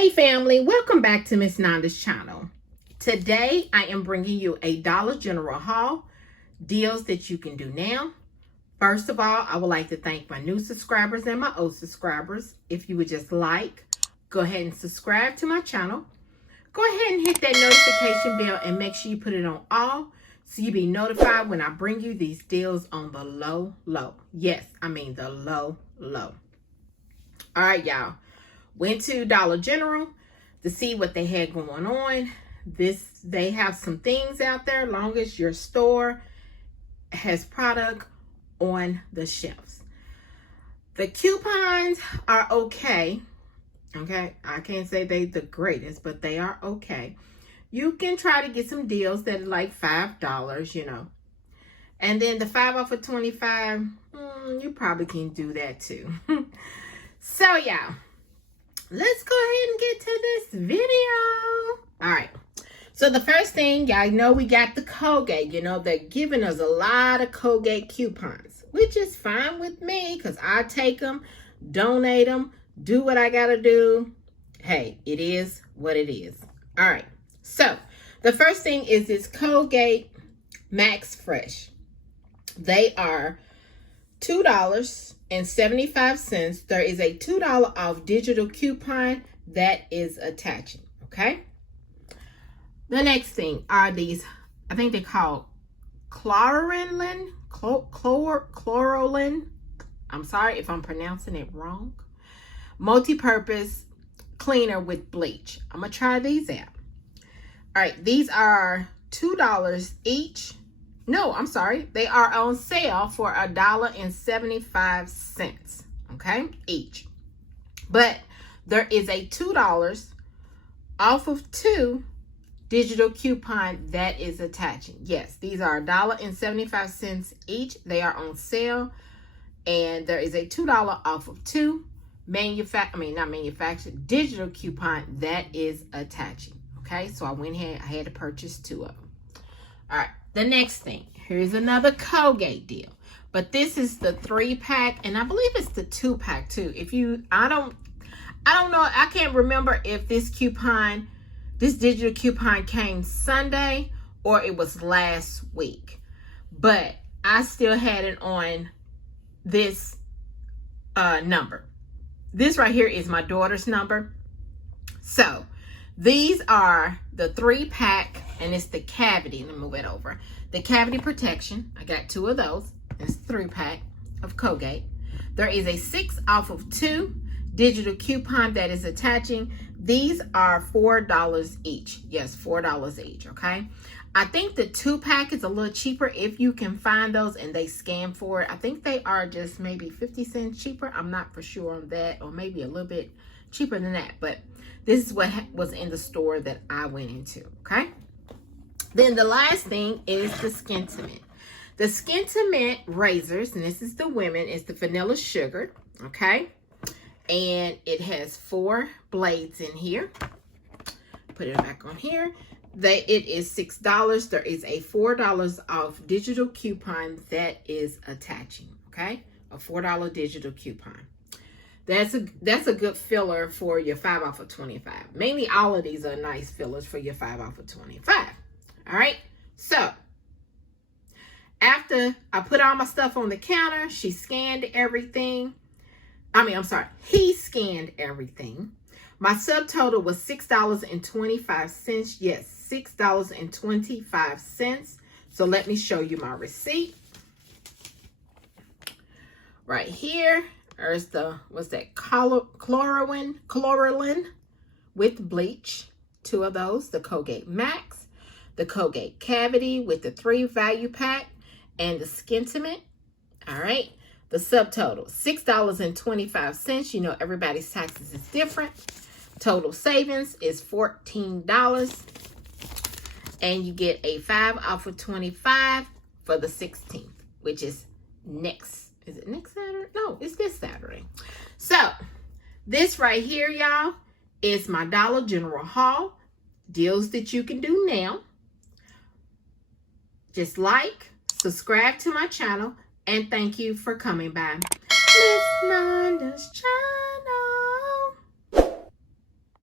Hey family, welcome back to Miss Nanda's channel. Today I am bringing you a Dollar General haul, deals that you can do now. First of all, I would like to thank my new subscribers and my old subscribers. If you would just like, go ahead and subscribe to my channel. Go ahead and hit that notification bell and make sure you put it on all so you'll be notified when I bring you these deals on the low. Yes, I mean the low. All right, y'all. Went to Dollar General to see what they had going on. They have some things out there, long as your store has product on the shelves. The coupons are okay. I can't say they're the greatest, but they are okay. You can try to get some deals that are like $5, you know. And then the 5 off of 25, you probably can do that too. So, yeah. Let's go ahead and get to this video. All right. So the first thing, y'all know we got the Colgate. You know, they're giving us a lot of Colgate coupons, which is fine with me because I take them, donate them, do what I got to do. Hey, it is what it is. All right. So the first thing is this Colgate Max Fresh. They are $2.75. There is a $2 off digital coupon that is attaching. Okay. The next thing are these, I think they're called chlorolin. I'm sorry if I'm pronouncing it wrong. Multipurpose Cleaner with bleach. I'm going to try these out. All right. These are $2 each. No, I'm sorry. They are on sale for $1.75, okay, each. But there is a $2 off of 2 digital coupon that is attaching. Yes, these are $1.75 each. They are on sale, and there is a $2 off of 2 digital coupon that is attaching. Okay, so I went ahead. I had to purchase 2 of them. All right. The next thing, here's another Colgate deal, but this is the 3-pack, and I believe it's the 2-pack too. I don't know. I can't remember if this digital coupon came Sunday or it was last week, but I still had it on this number. This right here is my daughter's number. So these are the 3-pack. And it's the cavity. Let me move it over. The cavity protection. I got 2 of those. It's 3-pack of Colgate. There is a 6 off of 2 digital coupon that is attaching. These are $4 each. Yes, $4 each. Okay. I think the 2-pack is a little cheaper if you can find those and they scan for it. I think they are just maybe 50 cents cheaper. I'm not for sure on that, or maybe a little bit cheaper than that. But this is what was in the store that I went into. Okay. Then the last thing is the Skintimate. The Skintimate razors, and this is the women, is the vanilla sugar, okay? And it has 4 blades in here. Put it back on here. It is $6. There is a $4 off digital coupon that is attaching, okay? A $4 digital coupon. That's a good filler for your 5 off of 25. Mainly all of these are nice fillers for your 5 off of 25. All right, so after I put all my stuff on the counter, she scanned everything. He scanned everything. My subtotal was $6.25. Yes, $6.25. So let me show you my receipt. Right here, there's chlorolin with bleach. 2 of those, the Colgate Max. The Colgate Cavity with the 3 value pack, and the Skintimate. All right. The subtotal, $6.25. You know, everybody's taxes is different. Total savings is $14. And you get a 5 off of 25 for the 16th, which is next. Is it next Saturday? No, it's this Saturday. So this right here, y'all, is my Dollar General haul. Deals that you can do now. Just like, subscribe to my channel, and thank you for coming by.